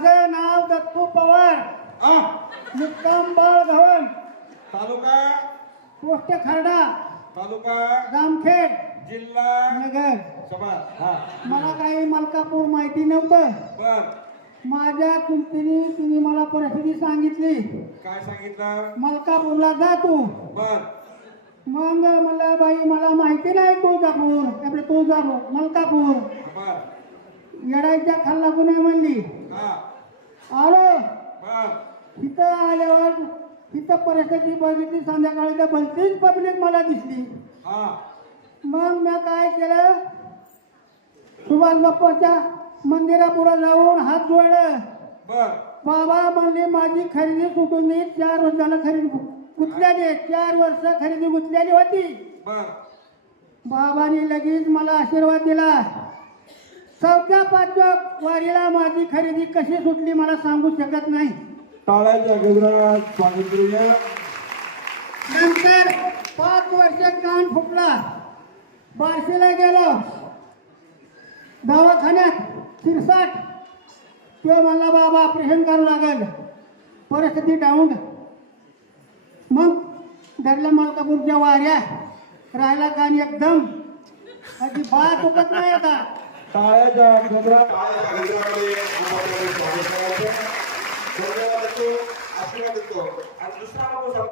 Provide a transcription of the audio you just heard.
माझं नाव दत्तू पवार, हा मुक्काम बाळगव्हाण, तालुका पोस्ट खर्डा, तालुका जामखेड, जिल्हा नगर. सभा हा मला काही मलकापूर माहिती नव्हतं. बर माझ्या तिने मला परिस्थिती सांगितली, काय सांगितलं मलकापूरला जा तू. बर मग मला बाई मला माहिती नाही तुळजापूर आपलं तुळजापूर मलकापूर बर येडायच्या खाल्ला कुणी म्हणली. हा आलो बर तिथं आल्यावर तिथं परिस्थिती बघितली, संध्याकाळी तर भलतीच पब्लिक मला दिसली. हा मग मी काय केलं, सुभाष बाप्पाच्या मंदिरापुढे जाऊन हात जोडलं. बर बाबा म्हणले माझी खरेदी सुटून दे. 4 वर्षाला खरेदी गुंतलेली, 4 वर्ष खरेदी गुंतलेली होती. बर बाबांनी लगेच मला आशीर्वाद दिला. 4थ्या 5व्या वारीला माझी खरेदी कशी सुटली मला सांगू शकत नाही. टाळ्याच्या गजरात स्वागत करूया. नंतर 5 वर्ष कान फुटला. बार्शीला गेलो दवाखान्यात शिरसाट. तो मला बाबा ऑपरेशन करावं लागेल, परिस्थिती डाऊन. मग धरल्या मलकापूरच्या वाऱ्या, राहिला कान एकदम अजिबात दुखत नाही आता. टाळ्याच्या गजरात गजरामध्ये स्वागत करायचं. धन्यवाद देतो, आशीर्वाद देतो. आणि दुसरा